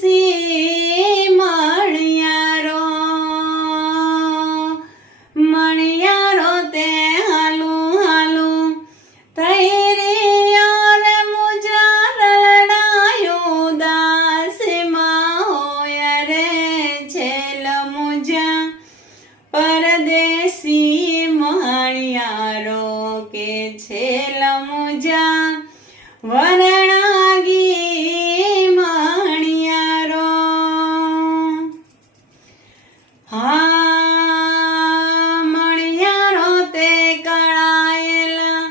પરદેશી મણિયારો મણિયારો તે હાલું હાલું થઈ રહ્યો રે મુજા લડાયું દાસમાં હોય રે છેલ મુજા પરદેશી મણિયારો કે છેલ મુજા વરણાગી મણિયારો મણિયારો તે કળાયેલા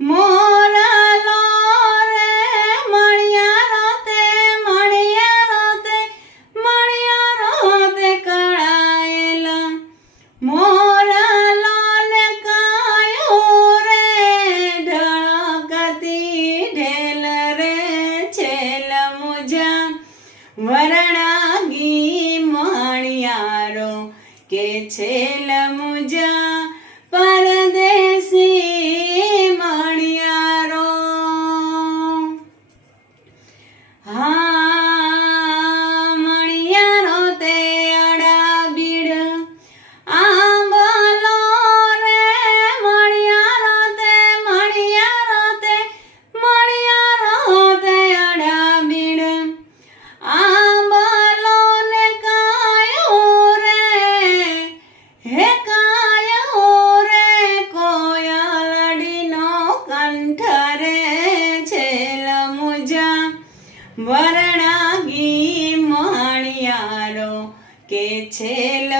મોરલો રે મણિયારો તે કળાયેલા મોરલો ને કાયું રે ઢળકતી ઢેલ રે છેલ મુજા વરણાગી મણિયારો કે છેલ મુજા પરદેશી મણિયારો મણિયારો તે અડાબીડ આંબલો રે મણિયારો તે અડાબીડ આંબલો ને કાયું રે હે કાયું રે કોયલડીનો કંઠ રે છેલ મુજા વરણાગી મણિયારો કે છેલ